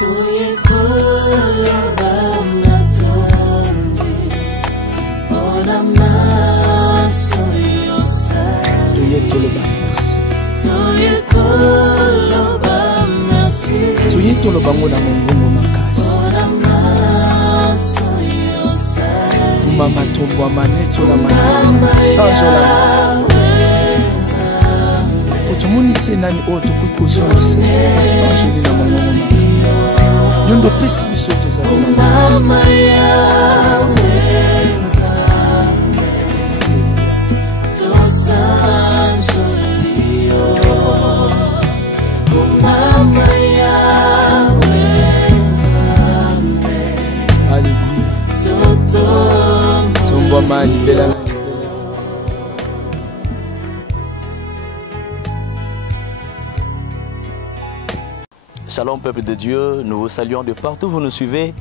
Tuyito lo bango na mongongo makasi. Mama tombo amaneto la maneti. Sanjo la otomoni te nani oyo tokoki kozongisa asange na mongongo makasi. Yondo pesi biso tozali na makasi. Shalom peuple de Dieu, nous vous saluons de partout où vous nous suivez.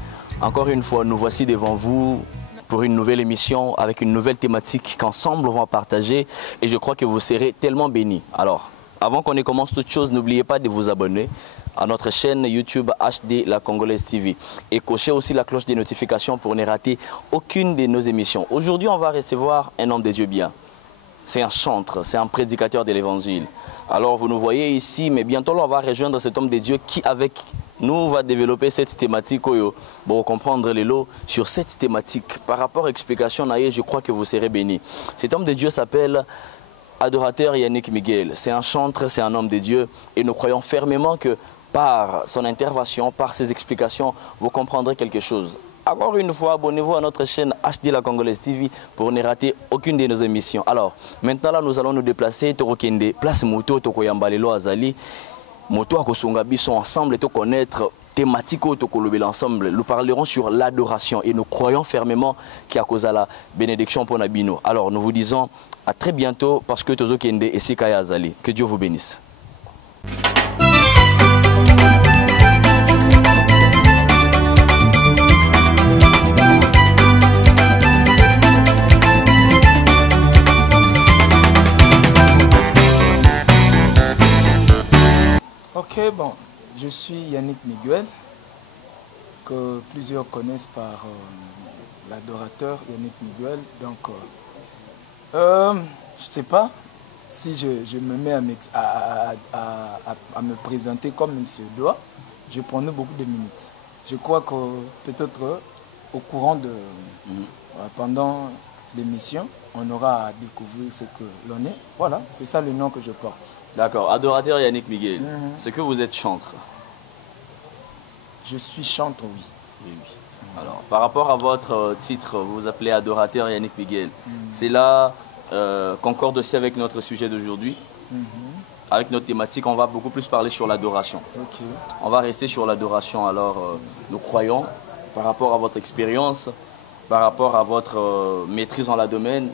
Encore une fois, nous voici devant vous pour une nouvelle émission avec une nouvelle thématique qu'ensemble on va partager et je crois que vous serez tellement bénis. Alors, avant qu'on ne commence toute chose, n'oubliez pas de vous abonner à notre chaîne YouTube HD La Congolaise TV et cochez aussi la cloche des notifications pour ne rater aucune de nos émissions. Aujourd'hui, on va recevoir un homme de Dieu bien. C'est un chantre, c'est un prédicateur de l'évangile. Alors vous nous voyez ici, mais bientôt on va rejoindre cet homme de Dieu qui avec nous va développer cette thématique pour comprendre les lots sur cette thématique. Par rapport à l'explication, je crois que vous serez bénis. Cet homme de Dieu s'appelle Adorateur Yannick Miguel. C'est un chantre, c'est un homme de Dieu et nous croyons fermement que par son intervention, par ses explications, vous comprendrez quelque chose. Encore une fois, abonnez-vous à notre chaîne HD La Congolaise TV pour ne rater aucune de nos émissions. Alors, maintenant là, nous allons nous déplacer. Torokende, place Moto, Tokoyambalelo Azali. Moto Akosungabi sont ensemble et te connaître thématique Tokolobel ensemble. Nous parlerons sur l'adoration et nous croyons fermement qu'il y a cause à la bénédiction pour Nabino. Alors, nous vous disons à très bientôt parce que Tozo Kende et Sikaya Azali. Que Dieu vous bénisse. Ok, bon, je suis Yannick Miguel, que plusieurs connaissent par l'adorateur Yannick Miguel. Donc, je ne sais pas si je me mets à me présenter comme il se doit, je prendrai beaucoup de minutes. Je crois que peut-être au courant de... pendant l'émission, on aura à découvrir ce que l'on est. Voilà, c'est ça le nom que je porte. D'accord, adorateur Yannick Miguel, c'est que vous êtes chantre. Je suis chantre, oui. Oui. Alors, par rapport à votre titre, vous vous appelez adorateur Yannick Miguel. C'est là, concorde aussi avec notre sujet d'aujourd'hui. Avec notre thématique, on va beaucoup plus parler sur l'adoration. On va rester sur l'adoration. Alors, nous croyons, par rapport à votre expérience, par rapport à votre maîtrise dans le domaine,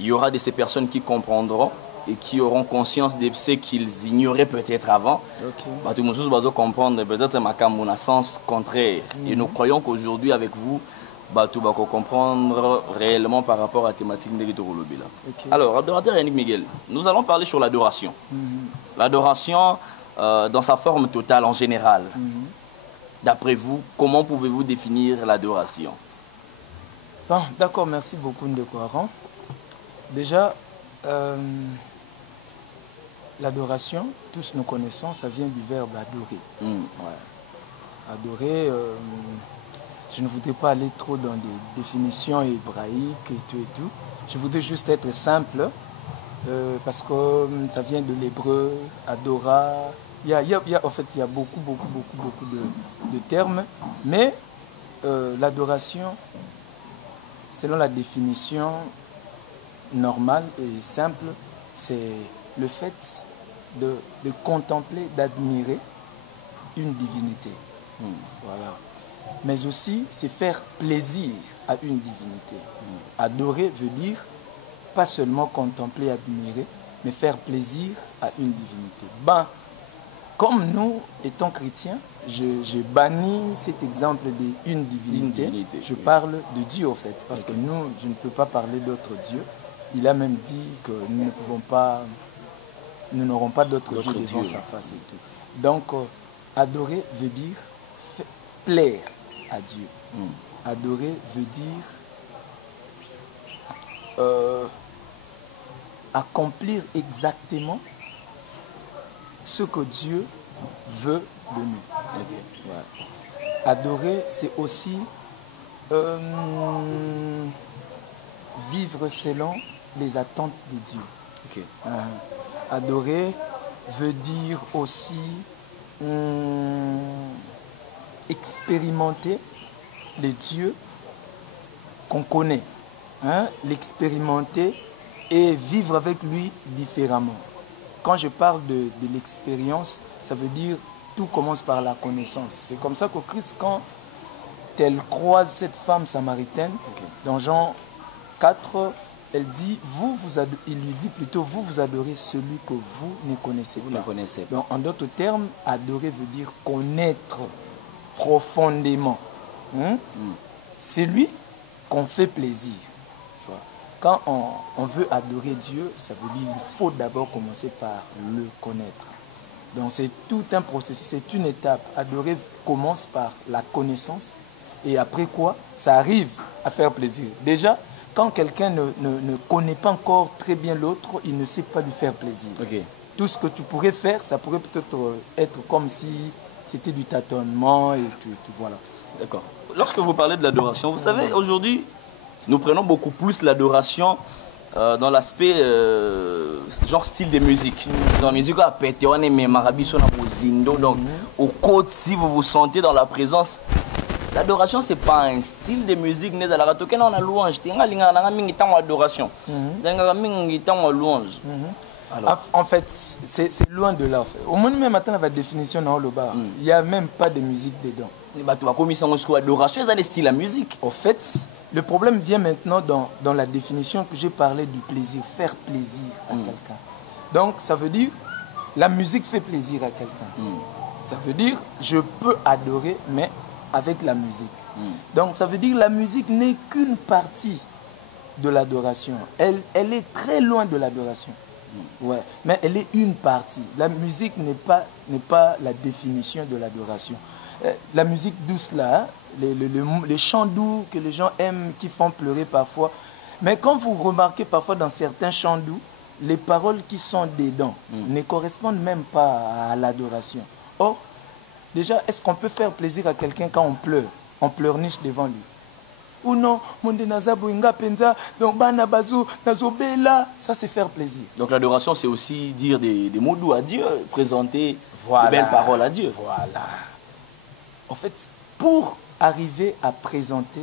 il y aura de ces personnes qui comprendront et qui auront conscience de ce qu'ils ignoraient peut-être avant. Tout le monde va comprendre peut-être un sens contraire. Et nous croyons qu'aujourd'hui, avec vous, tout va comprendre réellement par rapport à la thématique de l'Église. Alors, adorateur Yannick Miguel, nous allons parler sur l'adoration. L'adoration dans sa forme totale en général. D'après vous, comment pouvez-vous définir l'adoration? Bon, d'accord, merci beaucoup Ndekwaran. Déjà, l'adoration, tous nous connaissons, ça vient du verbe adorer. Adorer, je ne voudrais pas aller trop dans des définitions hébraïques et tout. Je voudrais juste être simple, parce que ça vient de l'hébreu, adora. En fait, il y a beaucoup de termes, mais l'adoration, selon la définition normale et simple, c'est le fait de contempler, d'admirer une divinité. Voilà. Mais aussi, c'est faire plaisir à une divinité. Adorer veut dire pas seulement contempler, admirer, mais faire plaisir à une divinité. Comme nous, étant chrétiens, je bannis cet exemple d'une divinité. Je parle de Dieu, en fait. Parce que nous, je ne peux pas parler d'autres dieux. Il a même dit que nous ne pouvons pas, nous n'aurons pas d'autres dieux devant sa face et tout. Donc, adorer veut dire plaire à Dieu. Adorer veut dire accomplir exactement ce que Dieu veut de nous. Okay. Ouais. Adorer, c'est aussi vivre selon les attentes de Dieu. Okay. Adorer veut dire aussi expérimenter le Dieu qu'on connaît, l'expérimenter et vivre avec lui différemment. Quand je parle de l'expérience, ça veut dire tout commence par la connaissance. C'est comme ça que Christ, quand elle croise cette femme samaritaine, dans Jean 4, elle dit, il lui dit plutôt, vous adorez celui que vous ne connaissez pas. Donc, en d'autres termes, adorer veut dire connaître profondément. C'est lui qu'on fait plaisir. Quand on veut adorer Dieu, ça veut dire qu'il faut d'abord commencer par le connaître. Donc c'est tout un processus, c'est une étape. Adorer commence par la connaissance et après quoi, ça arrive à faire plaisir. Déjà, quand quelqu'un ne connaît pas encore très bien l'autre, il ne sait pas lui faire plaisir. Okay. Tout ce que tu pourrais faire, ça pourrait peut-être être comme si c'était du tâtonnement et tout voilà. D'accord. Lorsque vous parlez de l'adoration, vous savez, aujourd'hui, nous prenons beaucoup plus l'adoration dans l'aspect genre style de musique. Dans la musique, donc au côté, si vous vous sentez dans la présence, l'adoration c'est pas un style de musique. On a louange, adoration. Alors, en fait, c'est loin de là. Au moins même maintenant la définition dans le bar, il n'y a même pas de musique dedans. L'adoration c'est un style de musique. En fait, le problème vient maintenant dans la définition que j'ai parlé du plaisir, faire plaisir à quelqu'un. Donc, ça veut dire, la musique fait plaisir à quelqu'un. Ça veut dire, je peux adorer, mais avec la musique. Donc, ça veut dire, la musique n'est qu'une partie de l'adoration. Elle est très loin de l'adoration. Ouais, mais elle est une partie. La musique n'est pas la définition de l'adoration. La musique douce là, les chants doux que les gens aiment, qui font pleurer parfois. Mais quand vous remarquez parfois dans certains chants doux, les paroles qui sont dedans ne correspondent même pas à l'adoration. Or, déjà, est-ce qu'on peut faire plaisir à quelqu'un quand on pleure? On pleurniche devant lui. Ou non, donc ça c'est faire plaisir. Donc l'adoration c'est aussi dire des mots doux à Dieu, présenter de belles paroles à Dieu. Voilà. En fait, pour arriver à présenter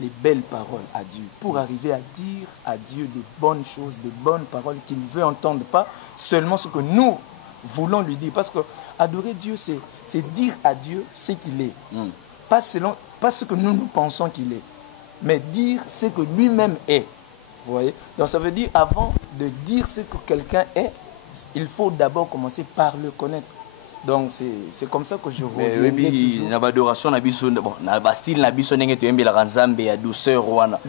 les belles paroles à Dieu, pour arriver à dire à Dieu des bonnes choses, des bonnes paroles qu'il veut entendre, pas seulement ce que nous voulons lui dire. Parce que adorer Dieu, c'est dire à Dieu ce qu'il est. Pas ce que nous pensons qu'il est, mais dire ce que lui-même est. Vous voyez? Donc ça veut dire, avant de dire ce que quelqu'un est, il faut d'abord commencer par le connaître. Donc c'est comme ça que je reviens toujours. Na adoration na biso bon na style na biso ndenge toyembela nzambe ya douceur wana.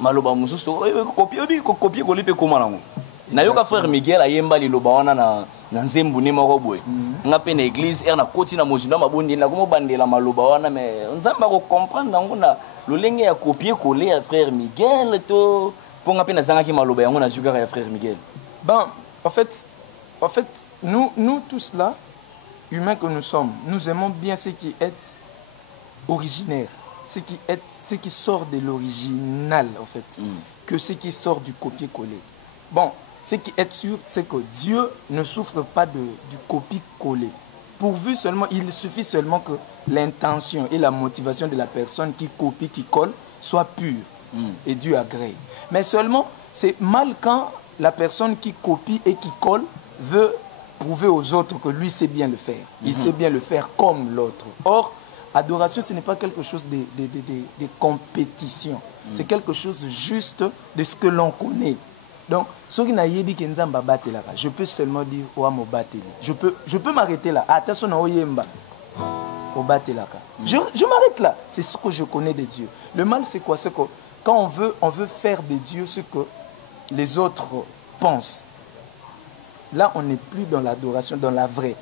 Maloba mususu copier kolipe komana ngo. Na yoka frère Miguel ayemba liloba wana na nzembu ne moko boye. Nga pe na église na koti na mozindo mabondi na komo bandela maloba wana mais nzamba ko comprendre ngo na lolenge ya copier coller ya frère Miguel to ponga pe na zanga ki maloba yango na zuka ya frère Miguel. Bon, en fait nous tous là, humains que nous sommes, nous aimons bien ce qui est originaire, ce qui sort de l'original en fait, que ce qui sort du copier-coller. Bon, ce qui est sûr, c'est que Dieu ne souffre pas du copie-coller. Pourvu seulement, il suffit seulement que l'intention et la motivation de la personne qui copie, qui colle, soit pure et Dieu agrée. Mais seulement, c'est mal quand la personne qui copie et qui colle veut prouver aux autres que lui sait bien le faire. Il sait bien le faire comme l'autre. Or, adoration, ce n'est pas quelque chose de compétition. C'est quelque chose juste de ce que l'on connaît. Donc, je peux seulement dire je peux m'arrêter là. Attention, je m'arrête là. C'est ce que je connais de Dieu. Le mal, c'est quoi? C'est que quand on veut faire de Dieu ce que les autres pensent. là, on n'est plus dans l'adoration, dans la vraie.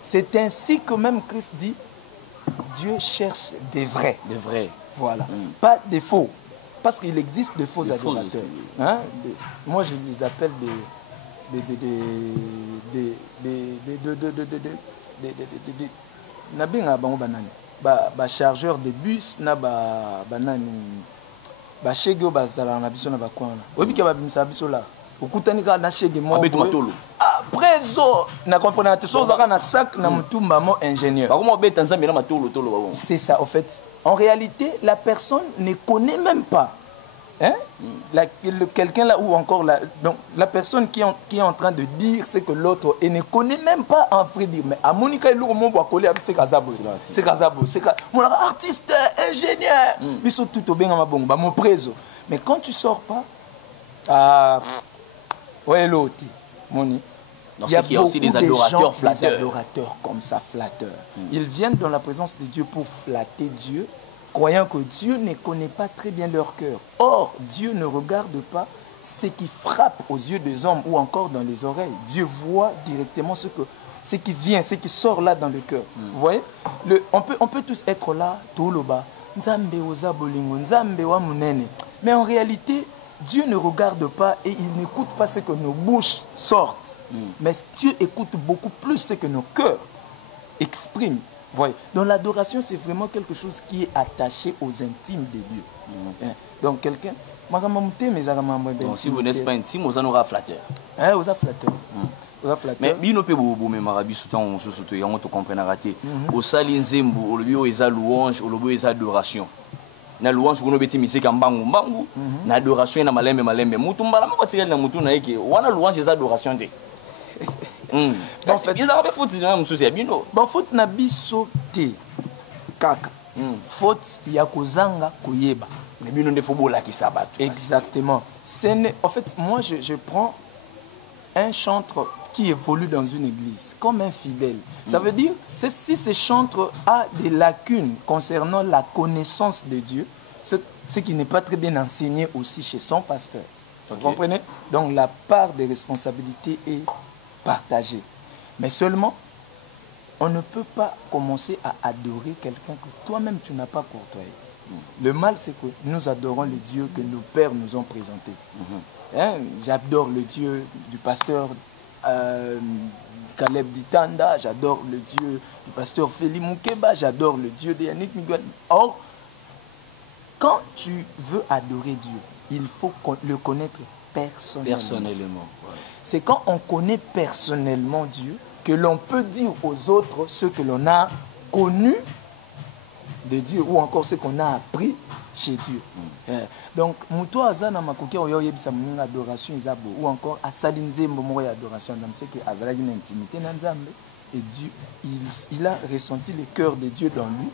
C'est ainsi que même Christ dit, Dieu cherche des vrais. Des vrais. Voilà. Pas des faux. Parce qu'il existe de faux adorateurs. Hein? Moi, je les appelle des chargeurs de bus, bashege bazala na biso na bakwana obiki babimisa biso la okutani ka na shege mo après zo na comprendre te so zaka na sac na mutumba mo ingénieur bakoma obeta nzambe na matolo tolo babon. C'est ça en fait. En réalité, la personne ne connaît même pas. Hein? Quelqu'un là ou encore donc la personne qui est en train de dire c'est que l'autre et ne connaît même pas en vrai dire mais à Monica il mon bois collé c'est Kazabo c'est mon artiste ingénieur biso tout au bien ma bon ba mon préso mais quand tu sors pas ouais l'autre moni il y a aussi des adorateurs flatteurs. Des adorateurs comme ça flatteurs. Ils viennent dans la présence de Dieu pour flatter Dieu, croyant que Dieu ne connaît pas très bien leur cœur. Or, Dieu ne regarde pas ce qui frappe aux yeux des hommes ou encore dans les oreilles. Dieu voit directement ce qui vient, ce qui sort là dans le cœur. Vous voyez, on peut tous être là, tout le bas. Mais en réalité, Dieu ne regarde pas et il n'écoute pas ce que nos bouches sortent. Mais Dieu écoute beaucoup plus ce que nos cœurs expriment. Voyez. Donc l'adoration, c'est vraiment quelque chose qui est attaché aux intimes de Dieu. Donc quelqu'un... Donc si vous n'êtes pas intime, vous en aurez flatteur. Vous êtes flatteur. Mais bino pe bo me marabi soutan so soto yango to comprendre raté. Au sali nzembo, au lobi o eza louange, au lobi eza adoration. Na louange kuno beti miseka mbangu na adoration na malembe mutu mbala mako tirel na mutu na yeke wana louange eza adoration te. En fait, ils avaient faute na mususu ya bino. Bon faute na biso te kaka. Faute ya kozanga koyeba. Mais bino ne faut bola ki sabat. Exactement. En fait, moi je prends un chantre qui évolue dans une église comme un fidèle. Ça veut dire si ce chantre a des lacunes concernant la connaissance de Dieu, ce qui n'est pas très bien enseigné aussi chez son pasteur. Vous comprenez? Donc la part des responsabilités est partagée. Mais seulement, on ne peut pas commencer à adorer quelqu'un que toi-même tu n'as pas courtoyé. Le mal, c'est que nous adorons le Dieu que nos pères nous ont présenté. J'adore le Dieu du pasteur Caleb Ditanda, j'adore le Dieu du pasteur Feli Moukeba, j'adore le Dieu de Yannick Miguel. Or, quand tu veux adorer Dieu, il faut le connaître personnellement. C'est quand on connaît personnellement Dieu que l'on peut dire aux autres ce que l'on a connu de Dieu ou encore ce qu'on a appris chez Dieu. Donc, muto azana makoki oyo yebisa muninga adoration izabo ou encore asalinze mbomo ya adoration dans ce que azala une intimité na Nzambe et Dieu il a ressenti le cœur de Dieu dans lui.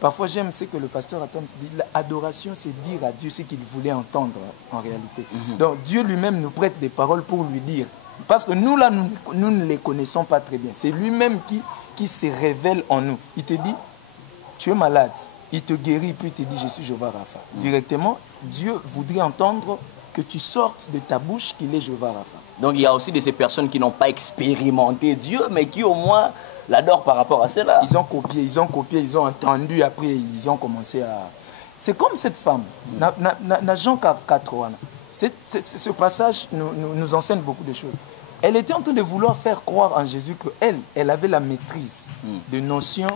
Parfois j'aime ce que le pasteur Atom dit, l'adoration c'est dire à Dieu ce qu'il voulait entendre en réalité. Donc Dieu lui-même nous prête des paroles pour lui dire parce que nous là nous ne les connaissons pas très bien. C'est lui-même qui se révèle en nous. Il te dit tu es malade. Il te guérit, puis il te dit, je suis Jéhovah Rapha. Directement, Dieu voudrait entendre que tu sortes de ta bouche qu'il est Jéhovah Rapha. Donc il y a aussi de ces personnes qui n'ont pas expérimenté Dieu, mais qui au moins l'adorent par rapport à cela. Ils ont copié, ils ont entendu, après ils ont commencé à... C'est comme cette femme, na Jean 4, ce passage nous enseigne beaucoup de choses. Elle était en train de vouloir faire croire en Jésus qu'elle avait la maîtrise de notions...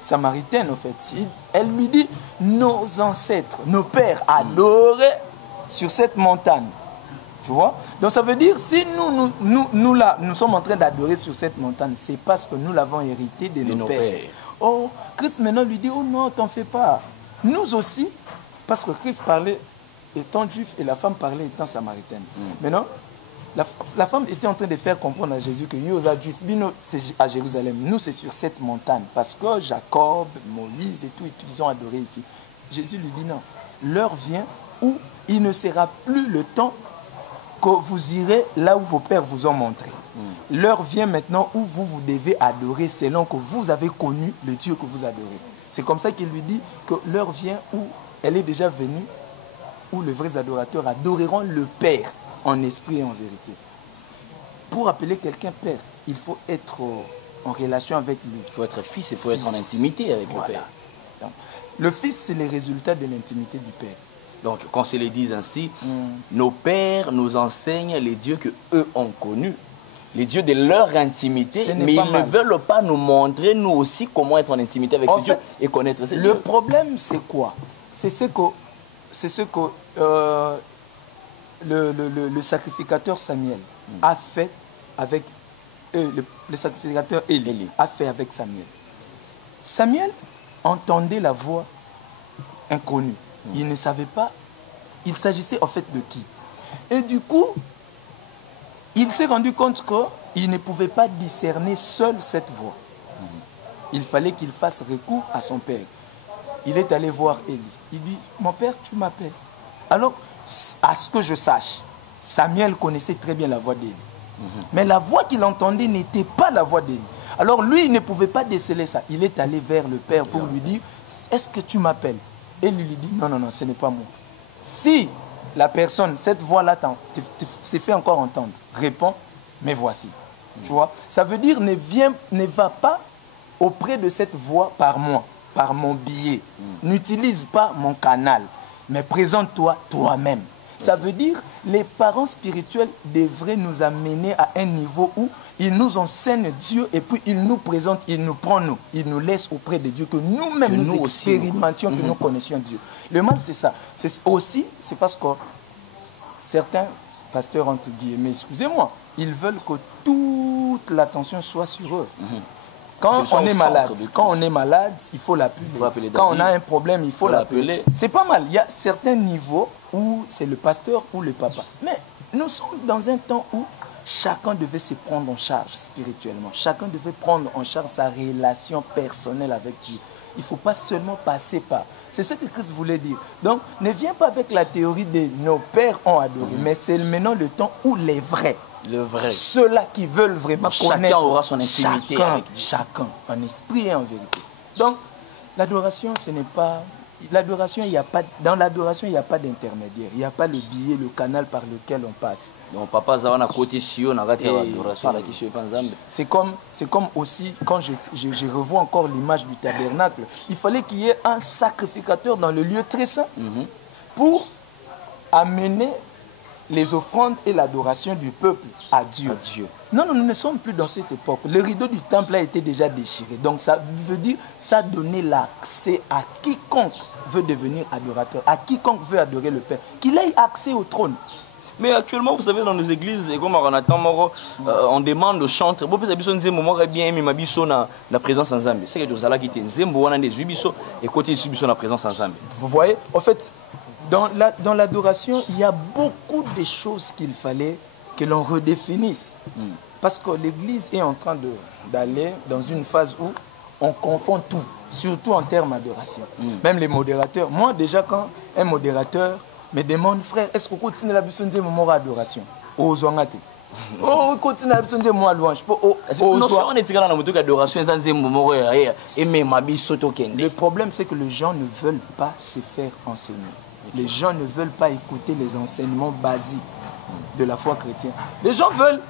samaritaine en fait. Elle lui dit nos ancêtres, nos pères adoraient sur cette montagne. Tu vois? Donc ça veut dire si nous là, nous sommes en train d'adorer sur cette montagne, c'est parce que nous l'avons hérité de nos pères. Oh, Christ maintenant lui dit, oh non, t'en fais pas. Nous aussi, parce que Christ parlait étant juif et la femme parlait étant samaritaine. Maintenant, la femme était en train de faire comprendre à Jésus que c'est à Jérusalem. Nous, c'est sur cette montagne. Parce que Jacob, Moïse et tout, ils ont adoré ici. Jésus lui dit non. L'heure vient où il ne sera plus le temps que vous irez là où vos pères vous ont montré. L'heure vient maintenant où vous devez adorer selon que vous avez connu le Dieu que vous adorez. C'est comme ça qu'il lui dit que l'heure vient où elle est déjà venue ou les vrais adorateurs adoreront le Père en esprit et en vérité. Pour appeler quelqu'un Père, il faut être en relation avec lui. Il faut être fils, il faut être en intimité avec le Père. Donc, le Fils, c'est le résultat de l'intimité du Père. Donc, quand c'est les disent ainsi, nos pères nous enseignent les dieux qu'eux ont connus, les dieux de leur intimité, mais ils ne veulent pas nous montrer, nous aussi, comment être en intimité avec ces dieux et connaître ces dieux. Le problème, c'est quoi? C'est ce que le sacrificateur Samuel a fait avec le sacrificateur Élie a fait avec Samuel. Samuel entendait la voix inconnue. Il ne savait pas, il s'agissait en fait de qui. Et du coup, il s'est rendu compte qu'il ne pouvait pas discerner seul cette voix. Il fallait qu'il fasse recours à son père. Il est allé voir Élie. Il dit, mon père, tu m'appelles. Alors, à ce que je sache, Samuel connaissait très bien la voix d'Élie. Mais la voix qu'il entendait n'était pas la voix d'Élie. Alors lui, il ne pouvait pas déceler ça. Il est allé vers le père pour lui dire, est-ce que tu m'appelles? Et lui dit, non, non, non, ce n'est pas moi. Si la personne, cette voix-là s'est fait encore entendre, réponds, mais voici. Tu vois, ça veut dire, ne va pas auprès de cette voix par moi, par mon billet. N'utilise pas mon canal, mais présente-toi toi-même. Ça veut dire, les parents spirituels devraient nous amener à un niveau où ils nous enseignent Dieu et puis ils nous présentent, ils nous prennent, ils nous laissent auprès de Dieu, que nous-mêmes nous expérimentions, que nous connaissions Dieu. Le mal, c'est ça. C'est aussi, c'est parce que certains pasteurs, entre guillemets, excusez-moi, ils veulent que toute l'attention soit sur eux. Quand on est malade, il faut l'appeler. Quand on a un problème, il faut l'appeler. C'est pas mal. Il y a certains niveaux où c'est le pasteur ou le papa. Mais nous sommes dans un temps où chacun devait se prendre en charge spirituellement. Chacun devait prendre en charge sa relation personnelle avec Dieu. Il ne faut pas seulement passer par. C'est ce que Christ voulait dire. Donc, ne viens pas avec la théorie de nos pères ont adoré, mais c'est maintenant le temps où les vrais, ceux-là qui veulent vraiment connaître, chacun aura son intimité avec Dieu. Chacun, en esprit et en vérité. Donc, l'adoration, ce n'est pas... L'adoration, il n'y a pas... Dans l'adoration, il n'y a pas d'intermédiaire. Il n'y a pas le billet, le canal par lequel on passe. Donc, papa, ça va à côté si on a l'adoration. C'est comme aussi, quand je revois encore l'image du tabernacle, il fallait qu'il y ait un sacrificateur dans le lieu très saint pour amener les offrandes et l'adoration du peuple à Dieu. Non, non, nous ne sommes plus dans cette époque. Le rideau du temple a été déjà déchiré. Donc ça veut dire, ça donnait l'accès à quiconque veut devenir adorateur, à quiconque veut adorer le Père, qu'il ait accès au trône. Mais actuellement, vous savez, dans nos églises, et comme on attend, on demande aux chantres, vous voyez, en fait, dans l'adoration, il y a beaucoup de choses qu'il fallait que l'on redéfinisse. Parce que l'Église est en train d'aller dans une phase où on confond tout, surtout en termes d'adoration. Même les modérateurs. Moi, déjà, quand un modérateur me demande, frère, est-ce qu'on continue la besoin de mon adoration? Oh, continue la besoin de mon louange. Le problème, c'est que les gens ne veulent pas se faire enseigner. Les gens ne veulent pas écouter les enseignements basiques de la foi chrétienne. Les gens veulent,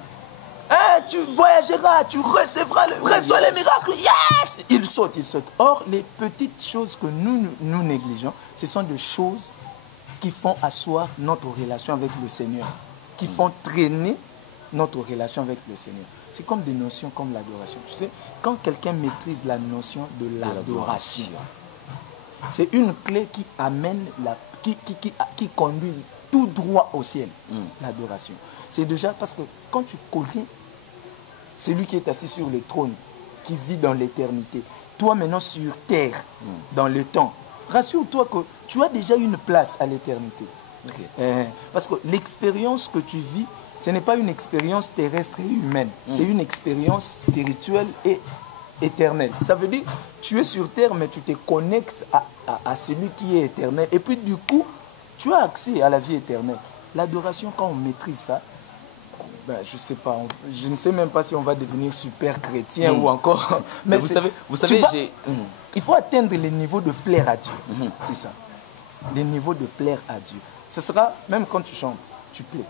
hein, tu voyageras, tu recevras les miracles, yes! Ils sautent. Or, les petites choses que nous négligeons, ce sont des choses qui font asseoir notre relation avec le Seigneur, qui font traîner notre relation avec le Seigneur. C'est comme des notions comme l'adoration. Tu sais, quand quelqu'un maîtrise la notion de l'adoration, c'est une clé qui amène qui conduit tout droit au ciel, l'adoration. C'est déjà parce que quand tu connais celui qui est assis sur le trône, qui vit dans l'éternité, toi maintenant sur terre, dans le temps, rassure-toi que tu as déjà une place à l'éternité. Parce que l'expérience que tu vis, ce n'est pas une expérience terrestre et humaine, c'est une expérience spirituelle et éternelle. Ça veut dire, tu es sur terre, mais tu te connectes à celui qui est éternel. Et puis du coup, tu as accès à la vie éternelle. L'adoration, quand on maîtrise ça, ben, je sais pas, je ne sais même pas si on va devenir super chrétien ou encore. Mais vous savez, il faut atteindre les niveaux de plaire à Dieu. C'est ça. Les niveaux de plaire à Dieu. Ce sera, même quand tu chantes, tu plais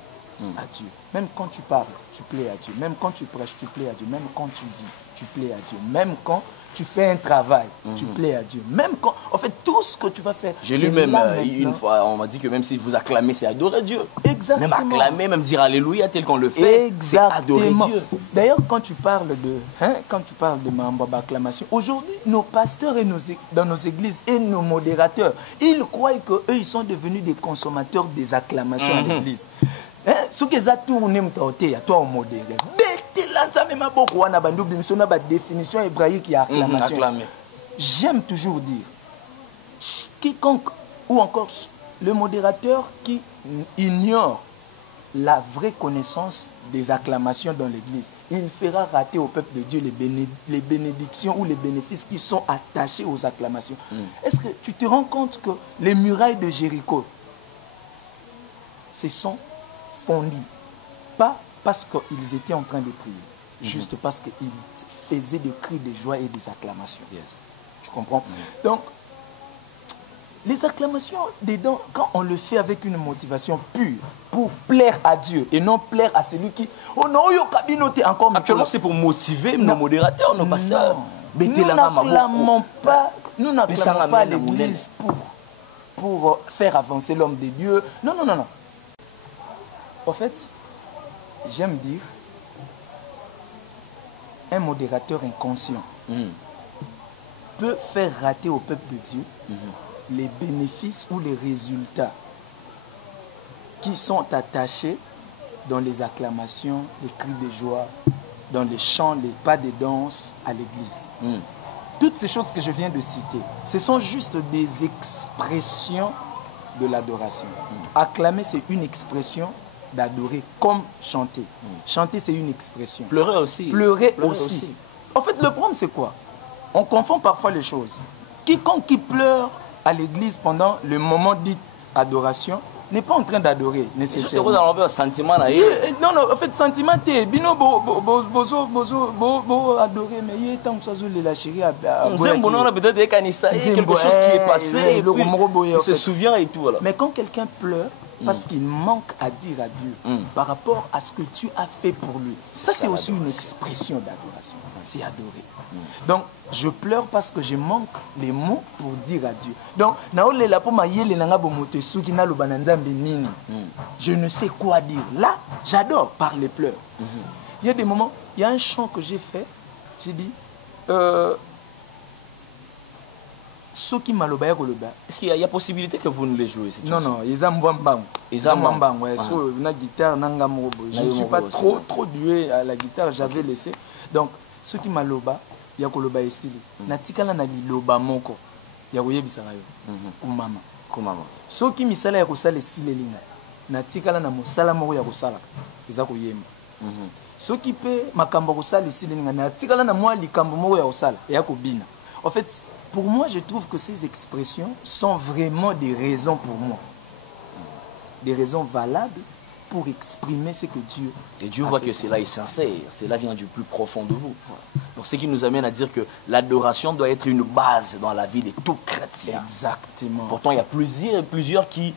à Dieu. Même quand tu parles, tu plais à Dieu. Même quand tu prêches, tu plais à Dieu. Même quand tu vis, tu plais à Dieu. Même quand tu fais un travail, tu plais à Dieu. Même quand, en fait, tout ce que tu vas faire. J'ai lu même une fois, on m'a dit que même si vous acclamez, c'est adorer Dieu. Exactement. Même acclamer, même dire Alléluia tel qu'on le fait, c'est adorer Dieu. D'ailleurs, quand tu parles de Mambaba acclamation, aujourd'hui, nos pasteurs dans nos églises et nos modérateurs, ils croient qu'eux, ils sont devenus des consommateurs des acclamations à l'église. Ce qui est tourné, toi, modéré. Définition hébraïque, il y a acclamation. J'aime toujours dire, quiconque, ou encore le modérateur qui ignore la vraie connaissance des acclamations dans l'église, il fera rater au peuple de Dieu les bénédictions ou les bénéfices qui sont attachés aux acclamations. Est-ce que tu te rends compte que les murailles de Jéricho se sont fondues? Pas parce qu'ils étaient en train de prier, juste parce qu'ils faisaient des cris de joie et des acclamations. Tu comprends? Donc, les acclamations dedans, quand on le fait avec une motivation pure, pour plaire à Dieu et non plaire à celui qui... Oh non, encore... Actuellement, c'est pour motiver nos modérateurs, nos pasteurs. Nous n'acclamons pas l'église pour faire avancer l'homme de Dieu. Non. En fait, j'aime dire, un modérateur inconscient peut faire rater au peuple de Dieu les bénéfices ou les résultats qui sont attachés dans les acclamations, les cris de joie, dans les chants, les pas de danse à l'église. Toutes ces choses que je viens de citer, ce sont juste des expressions de l'adoration. Acclamer, c'est une expression d'adorer, comme chanter. Chanter, c'est une expression. Pleurer aussi. Pleurer aussi. En fait, le problème, c'est quoi? On confond parfois les choses. Quiconque qui pleure à l'église pendant le moment dit adoration n'est pas en train d'adorer nécessairement. Sentiment non, en fait, sentiment, bino adorer, mais il est temps que la chérie a peut-être quelque chose qui est passé, il se souvient et tout. Voilà. Mais quand quelqu'un pleure, parce qu'il manque à dire à Dieu par rapport à ce que tu as fait pour lui, ça c'est aussi une expression d'adoration. C'est adorer. Donc, je pleure parce que je manque les mots pour dire à Dieu. Donc, je ne sais quoi dire. Là, j'adore par les pleurs. Il y a des moments, il y a un chant que j'ai fait, j'ai dit, est-ce qu'il y a possibilité que vous nous les jouez? Non, ils ont guitare. Je ne suis pas trop doué à la guitare, j'avais laissé. Donc, ceux qui maloba, il y a koloba esili. Natikala na biloba moko. Ya koyebisa yo. Kumama. Ceux qui misala ya kosala esili linga. Natikala na mosala moko ya kosala. Eza koyemba. Ceux qui pe makambo kosala esili linga. Natikala na mwa likambo moko ya kosala. Ya kobina. En fait, pour moi, je trouve que ces expressions sont vraiment des raisons pour moi. Des raisons valables pour exprimer ce que Dieu a fait. Et Dieu voit que cela est sincère, cela vient du plus profond de vous. Pour ce qui nous amène à dire que l'adoration doit être une base dans la vie de tout chrétien. Exactement. Pourtant, il y a plusieurs qui,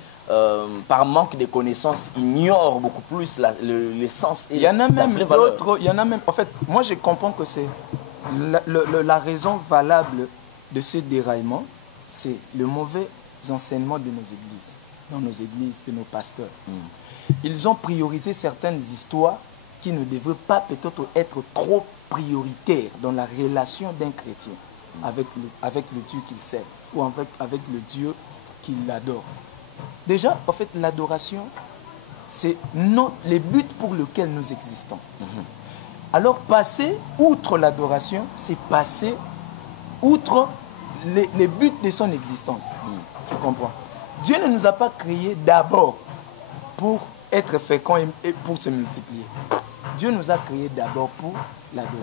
par manque de connaissances, ignorent beaucoup plus l'essence et la vraie valeur. Il y en a même, en fait, moi je comprends que c'est la raison valable de ces déraillements, c'est le mauvais enseignement de nos églises, dans nos églises, de nos pasteurs. Ils ont priorisé certaines histoires qui ne devraient pas peut-être être trop prioritaires dans la relation d'un chrétien avec le Dieu qu'il sert ou avec le Dieu qu'il adore. Déjà, en fait, l'adoration, c'est les buts pour lesquels nous existons. Alors, passer outre l'adoration, c'est passer outre les buts de son existence. Tu comprends? Dieu ne nous a pas créés d'abord pour être féconds et pour se multiplier. Dieu nous a créés d'abord pour l'adorer.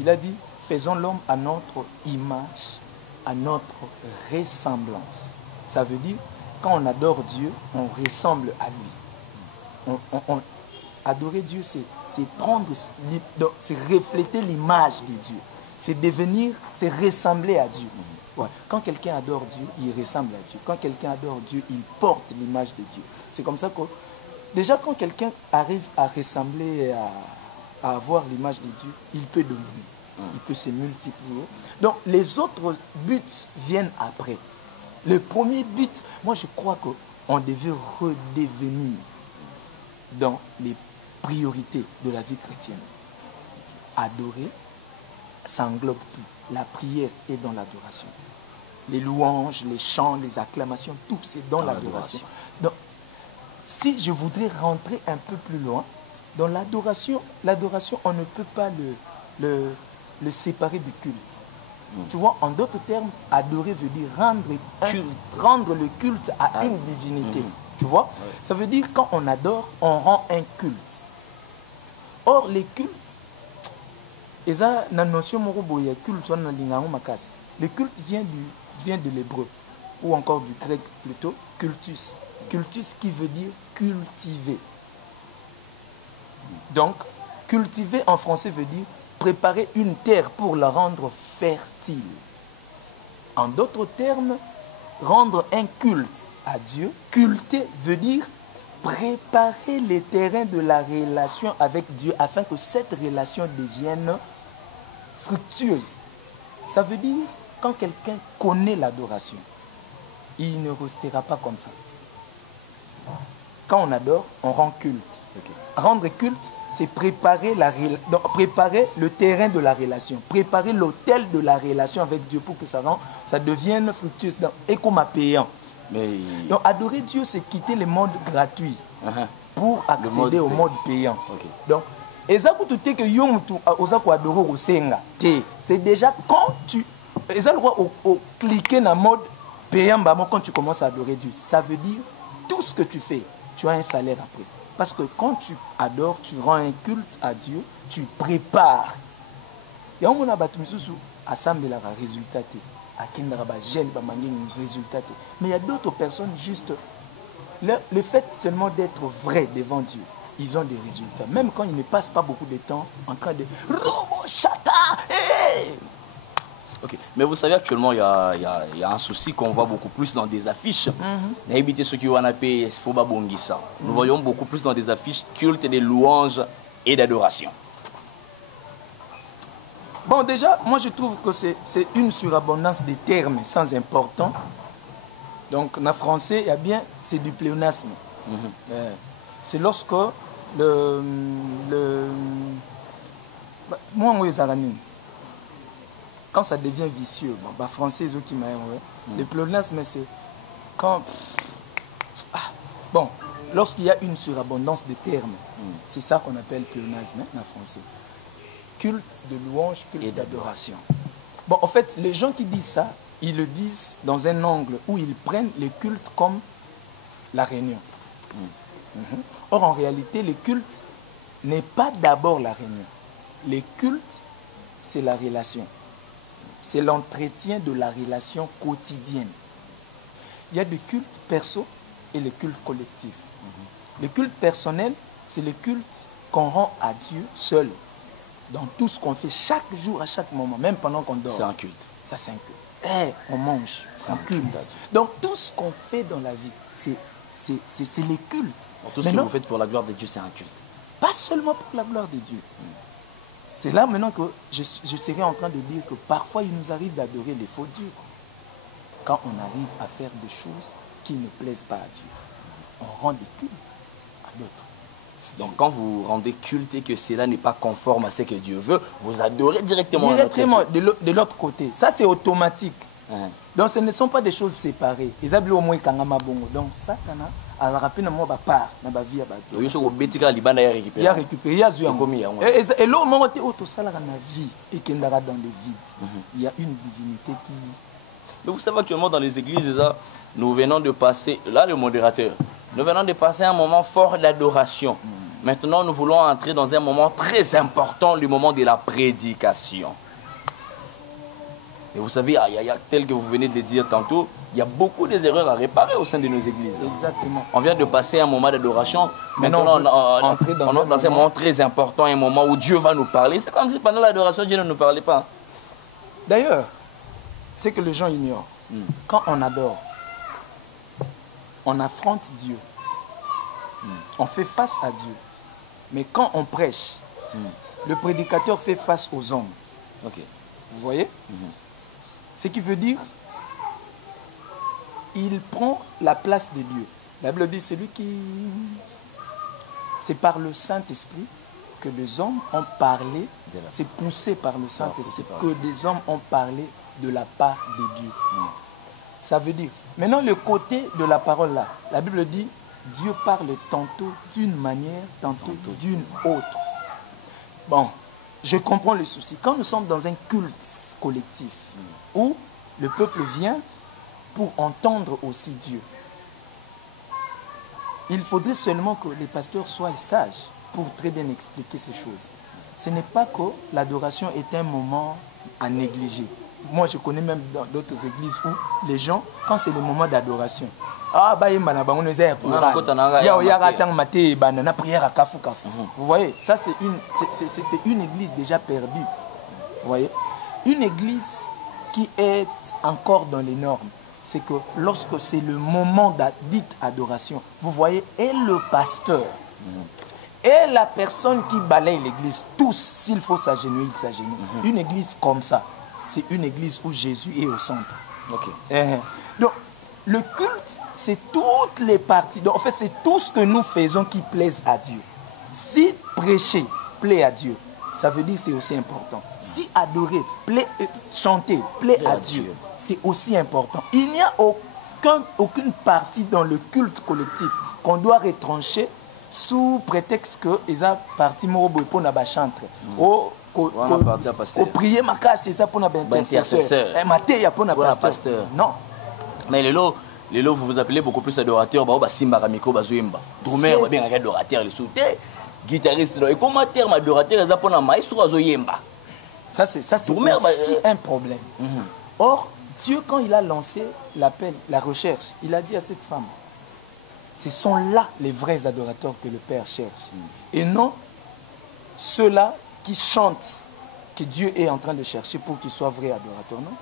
Il a dit, faisons l'homme à notre image, à notre ressemblance. Ça veut dire, quand on adore Dieu, on ressemble à lui. Adorer Dieu, c'est refléter l'image de Dieu. c'est devenir, c'est ressembler à Dieu. Ouais. Quand quelqu'un adore Dieu, il ressemble à Dieu. Quand quelqu'un adore Dieu, il porte l'image de Dieu. C'est comme ça que, déjà quand quelqu'un arrive à ressembler, à avoir l'image de Dieu, il peut dominer. Il peut se multiplier. Donc les autres buts viennent après. Le premier but, moi je crois qu'on devait redevenir dans les priorités de la vie chrétienne. Adorer, ça englobe tout. La prière est dans l'adoration. Les louanges, les chants, les acclamations, tout c'est dans l'adoration. Donc, si je voudrais rentrer un peu plus loin, dans l'adoration, on ne peut pas le séparer du culte. Tu vois, en d'autres termes, adorer veut dire rendre le culte à une divinité. Tu vois, ça veut dire quand on adore, on rend un culte. Or, les cultes, et ça, la notion culte, le culte vient de l'hébreu, ou encore du grec plutôt, cultus. Cultus qui veut dire cultiver. Donc, cultiver en français veut dire préparer une terre pour la rendre fertile. En d'autres termes, rendre un culte à Dieu, culter veut dire préparer les terrains de la relation avec Dieu afin que cette relation devienne fructueuse. Ça veut dire, quand quelqu'un connaît l'adoration, il ne restera pas comme ça. Quand on adore, on rend culte. Rendre culte, c'est préparer le terrain de la relation, préparer l'autel de la relation avec Dieu pour que ça devienne fructueux et comme payant. Donc adorer Dieu, c'est quitter le mode gratuit pour accéder au mode payant. Donc, c'est déjà quand tu cliquer dans le mode payant quand tu commences à adorer Dieu. Ça veut dire tout ce que tu fais, tu as un salaire après. Parce que quand tu adores, tu rends un culte à Dieu, tu prépares. Il y a un résultat. Mais il y a d'autres personnes juste. Le fait seulement d'être vrai devant Dieu, ils ont des résultats. Même quand ils ne passent pas beaucoup de temps en train de Ok, mais vous savez actuellement il y a un souci qu'on voit beaucoup plus dans des affiches. Nous voyons beaucoup plus dans des affiches cultes et des louanges et d'adoration. Bon, déjà, moi je trouve que c'est une surabondance des termes sans important. Donc, en français, il y a bien, c'est du pléonasme. C'est lorsque quand ça devient vicieux, français, le pléonasme, c'est quand... Bon, lorsqu'il y a une surabondance de termes, c'est ça qu'on appelle pléonasme en français. Culte de louange, culte et d'adoration. Bon, en fait, les gens qui disent ça, ils le disent dans un angle où ils prennent le culte comme la réunion. Or, en réalité, le culte n'est pas d'abord la réunion. Le culte, c'est la relation. C'est l'entretien de la relation quotidienne. Il y a le culte perso et le culte collectif. Le culte personnel, c'est le culte qu'on rend à Dieu seul. Dans tout ce qu'on fait chaque jour, à chaque moment, même pendant qu'on dort. C'est un culte. Ça, c'est un culte. On mange, c'est un culte. Donc, tout ce qu'on fait dans la vie, c'est les cultes. Tout ce que vous faites pour la gloire de Dieu, c'est un culte. Pas seulement pour la gloire de Dieu. C'est là maintenant que je serais en train de dire que parfois, il nous arrive d'adorer les faux dieux. Quand on arrive à faire des choses qui ne plaisent pas à Dieu, on rend des cultes à d'autres. Donc quand vous rendez culte et que cela n'est pas conforme à ce que Dieu veut, vous adorez directement de l'autre côté. Ça, c'est automatique. Donc ce ne sont pas des choses séparées. Donc ça, il a récupéré. Il y a une divinité qui... Mais vous savez actuellement dans les églises, nous venons de passer, là le modérateur, nous venons de passer un moment fort d'adoration. Maintenant, nous voulons entrer dans un moment très important, le moment de la prédication. Et vous savez, tel que vous venez de le dire tantôt, il y a beaucoup d'erreurs à réparer au sein de nos églises. Exactement. On vient de passer un moment d'adoration. Maintenant, on entre dans un moment très important, un moment où Dieu va nous parler. C'est comme si pendant l'adoration, Dieu ne nous parlait pas. D'ailleurs, c'est que les gens ignorent. Quand on adore, on affronte Dieu. On fait face à Dieu. Mais quand on prêche, le prédicateur fait face aux hommes. Ok. Vous voyez? Ce qui veut dire, il prend la place de Dieu. La Bible dit, c'est lui qui... C'est par le Saint-Esprit que les hommes ont parlé, c'est poussé par le Saint-Esprit que des hommes ont parlé de la part de Dieu. Ça veut dire, maintenant le côté de la parole là, la Bible dit, Dieu parle tantôt d'une manière, tantôt d'une autre. Bon, je comprends le souci. Quand nous sommes dans un culte collectif, où le peuple vient pour entendre aussi Dieu, il faudrait seulement que les pasteurs soient sages pour très bien expliquer ces choses. Ce n'est pas que l'adoration est un moment à négliger. Moi, je connais même dans d'autres églises où les gens, quand c'est le moment d'adoration, vous voyez, ça c'est une église déjà perdue. Vous voyez, une église qui est encore dans les normes, c'est que lorsque c'est le moment dite adoration, vous voyez, et le pasteur, et la personne qui balaye l'église, tous, s'il faut s'agenouiller, il s'agenouille. Une église comme ça, c'est une église où Jésus est au centre. Donc, le culte, c'est toutes les parties. Donc, en fait, c'est tout ce que nous faisons qui plaise à Dieu. Si prêcher plaît à Dieu, ça veut dire que c'est aussi important. Si adorer, chanter plaît à Dieu, c'est aussi important. Il n'y a aucune partie dans le culte collectif qu'on doit retrancher sous prétexte que les parties morobo pour na chantre. Au prier ma casse, c'est ça pour na intercesseur. Maté ya pour na pasteur. Non. Mais les lots, vous vous appelez beaucoup plus adorateur, bah simba ramiko bazuimba. Drummer bien adorateur le souté, guitariste et commentaire adorateur ça pour na maestro azoyemba. Ça c'est aussi un problème. Or Dieu, quand il a lancé l'appel, la recherche, il a dit à cette femme, ce sont là les vrais adorateurs que le Père cherche. Et non ceux-là qui chantent que Dieu est en train de chercher pour qu'ils soient vrais adorateurs. Non.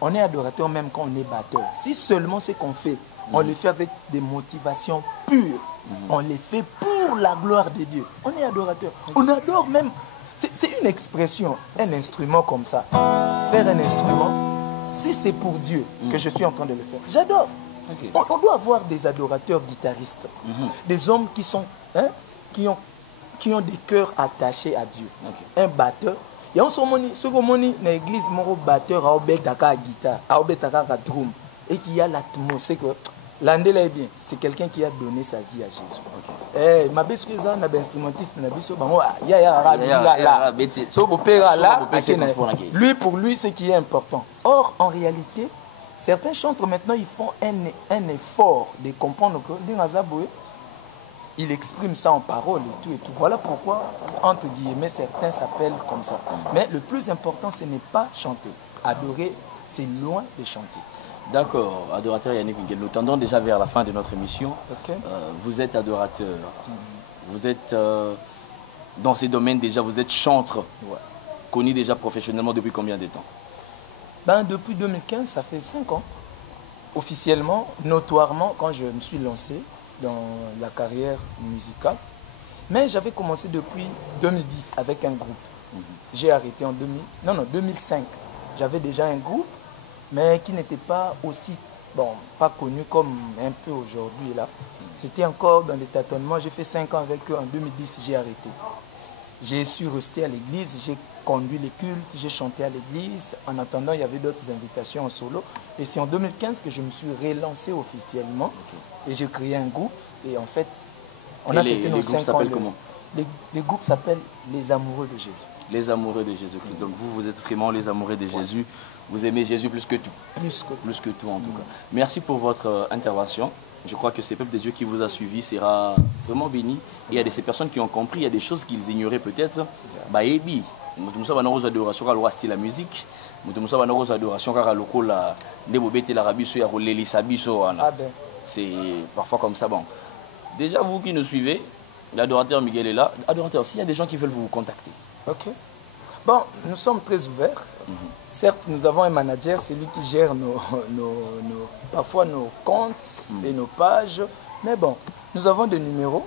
On est adorateur même quand on est batteur. Si seulement ce qu'on fait, on le fait avec des motivations pures, on les fait pour la gloire de Dieu. On est adorateur. On adore même. C'est une expression, un instrument comme ça. Faire un instrument, si c'est pour Dieu que je suis en train de le faire, j'adore. On doit avoir des adorateurs guitaristes, des hommes qui sont, qui ont des cœurs attachés à Dieu. Un batteur. Il y a un église, un batteur a obétaka guitare, a obétaka drum, et qui a l'atmosphère. L'andela est bien, c'est quelqu'un qui a donné sa vie à Jésus. Ma belle instrumentiste, lui pour lui, c'est qui est important. Or, en réalité, certains chantres maintenant, ils font un effort de comprendre que il exprime ça en parole et tout. Voilà pourquoi, entre guillemets, certains s'appellent comme ça. Mais le plus important, ce n'est pas chanter. Adorer, c'est loin de chanter. D'accord, adorateur Yannick Miguel. Nous tendons déjà vers la fin de notre émission. Vous êtes adorateur. Vous êtes dans ces domaines déjà, vous êtes chantre. Connu déjà professionnellement depuis combien de temps? Depuis 2015, ça fait 5 ans. Officiellement, notoirement, quand je me suis lancé dans la carrière musicale. Mais j'avais commencé depuis 2010 avec un groupe. J'ai arrêté en 2005. J'avais déjà un groupe, mais qui n'était pas aussi, pas connu comme un peu aujourd'hui là. C'était encore dans les tâtonnements. J'ai fait 5 ans avec eux. En 2010, j'ai arrêté. J'ai su rester à l'église, j'ai conduit les cultes, j'ai chanté à l'église. En attendant, il y avait d'autres invitations en solo. Et c'est en 2015 que je me suis relancé officiellement. Et j'ai créé un groupe. Et en fait, on a fêté nos 5 ans. Comment les groupes s'appellent Les Amoureux de Jésus. Les Amoureux de Jésus-Christ. Donc vous êtes vraiment les Amoureux de Jésus. Vous aimez Jésus plus que tout. Plus que tout en tout cas. Merci pour votre intervention. Je crois que ce peuple de Dieu qui vous a suivi sera vraiment béni. Et il y a de ces personnes qui ont compris, il y a des choses qu'ils ignoraient peut-être. Nous sommes en adoration à la musique. Nous sommes en adoration à la c'est parfois comme ça. Bon. Déjà, vous qui nous suivez, l'adorateur Miguel est là. Adorateur, s'il y a des gens qui veulent vous contacter. Bon, nous sommes très ouverts. Certes, nous avons un manager, c'est lui qui gère parfois nos comptes et nos pages. Mais bon, nous avons des numéros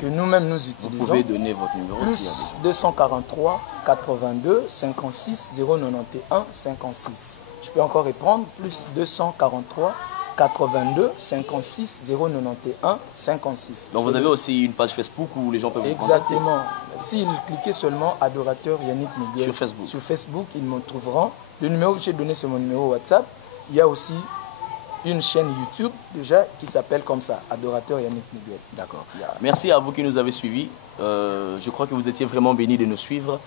que nous-mêmes nous utilisons. Vous pouvez donner votre numéro. Plus 243 82 56 091 56. Je peux encore répondre. Plus 243 82 56 091 56. Donc vous avez aussi une page Facebook où les gens peuvent vous contacter. Exactement. S'ils cliquaient seulement Adorateur Yannick Miguel sur Facebook, ils me trouveront. Le numéro que j'ai donné, c'est mon numéro WhatsApp. Il y a aussi une chaîne YouTube déjà qui s'appelle comme ça, Adorateur Yannick Miguel. D'accord. Merci à vous qui nous avez suivis. Je crois que vous étiez vraiment bénis de nous suivre.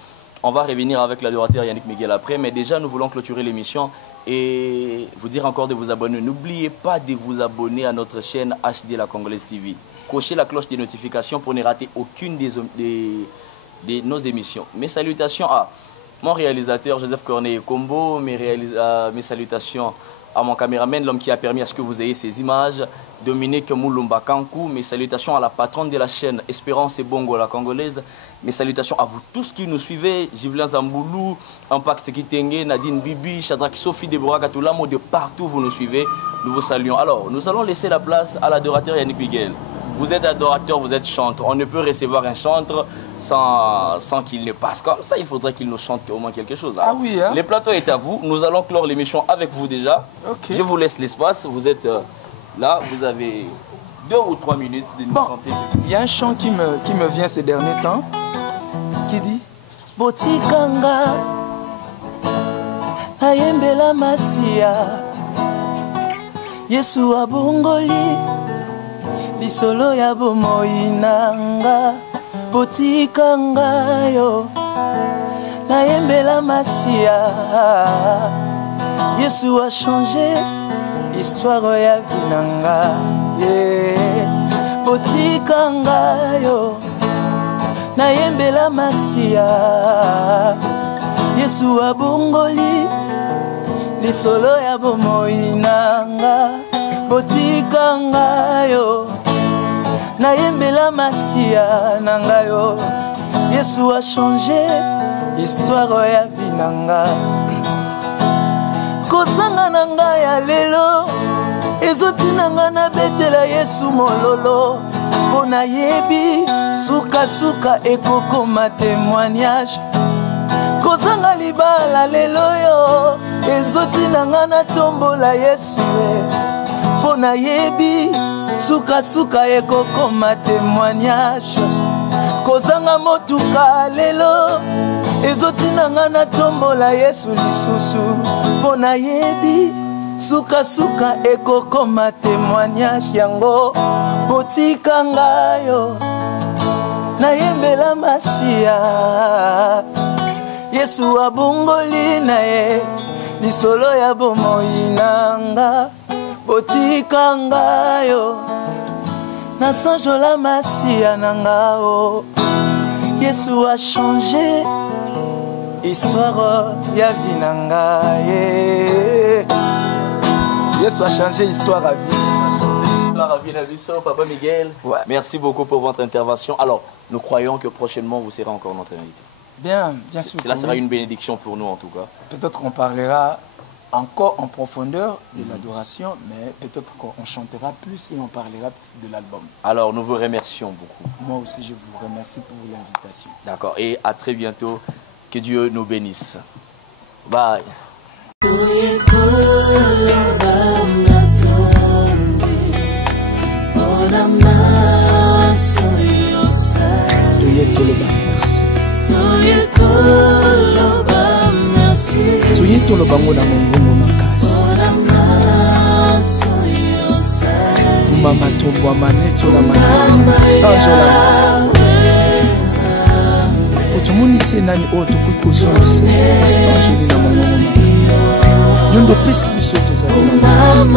On va revenir avec l'adorateur Yannick Miguel après, mais déjà nous voulons clôturer l'émission et vous dire encore de vous abonner. N'oubliez pas de vous abonner à notre chaîne HD La Congolaise TV. Cochez la cloche des notifications pour ne rater aucune de nos émissions. Mes salutations à mon réalisateur Joseph Corneille Combo, mes salutations à mon caméraman, l'homme qui a permis à ce que vous ayez ces images, Dominique Moulumba Kankou, mes salutations à la patronne de la chaîne Espérance et Bongo La Congolaise, mes salutations à vous tous qui nous suivez, Givlin Zamboulou, Impact Kitenge, Nadine Bibi, Shadrach Sophie, Deborah Katulamo, de partout vous nous suivez, nous vous saluons. Alors, nous allons laisser la place à l'adorateur Yannick Miguel. Vous êtes adorateur, vous êtes chanteur. On ne peut recevoir un chanteur sans qu'il ne passe comme ça. Il faudrait qu'il nous chante au moins quelque chose. Ah oui, hein? Le plateau est à vous. Nous allons clore l'émission avec vous déjà. Okay. Je vous laisse l'espace. Vous êtes là. Vous avez 2 ou 3 minutes de nous chanter. Il y a un chant qui me vient ces derniers temps qui dit Botikanga Ayembela Masia Yesu abongoli Lisolo ya bomoinanga Botikanga yo Ayembela Masia Yesu a changé Histoire ya vinanga yeah. Botikanga yo Nayembela Masia Yesu abongoli Lisolo ya bomoinanga Botikanga yo Nayembela Masia nanga yo Yesu a changé Histoire ya vinanga Kosanga nanga ya lelo Ezotinanga na betela Yesu mololo Pona yebi Suka suka ekokoma témoignage Kozanga libala lelo yo Ezotinanga na tombola Yesu Pona yebi Suka suka ekokoma témoignage Kozanga motuka lelo Ezotinanga na tombola Yesu lisusu Pona yebi Suka suka ekokoma témoignage yango Botikanga yo Nayembela Masia Yesu abongoli na ye Lisolo ya bomoinanga Botikanga yo Nasanjola Masia nanga o Yesu a changé Histoire ya vinanga yeah. Yesu a changé histoire à vie. Papa Miguel, ouais. Merci beaucoup pour votre intervention. Alors, nous croyons que prochainement vous serez encore notre invité. Bien sûr. Cela sera une bénédiction pour nous en tout cas. Peut-être qu'on parlera encore en profondeur de l'adoration, mais peut-être qu'on chantera plus et on parlera de l'album. Alors, nous vous remercions beaucoup. Moi aussi, je vous remercie pour l'invitation. D'accord, et à très bientôt. Que Dieu nous bénisse. Bye. Tuye tolobango na mongongo makasi Mama tobwa maneto la makasi Sanjola Otomonite nani oto kukozongisa Sanjoli na mongongo makasi Yondo pesi biso tozali na makasi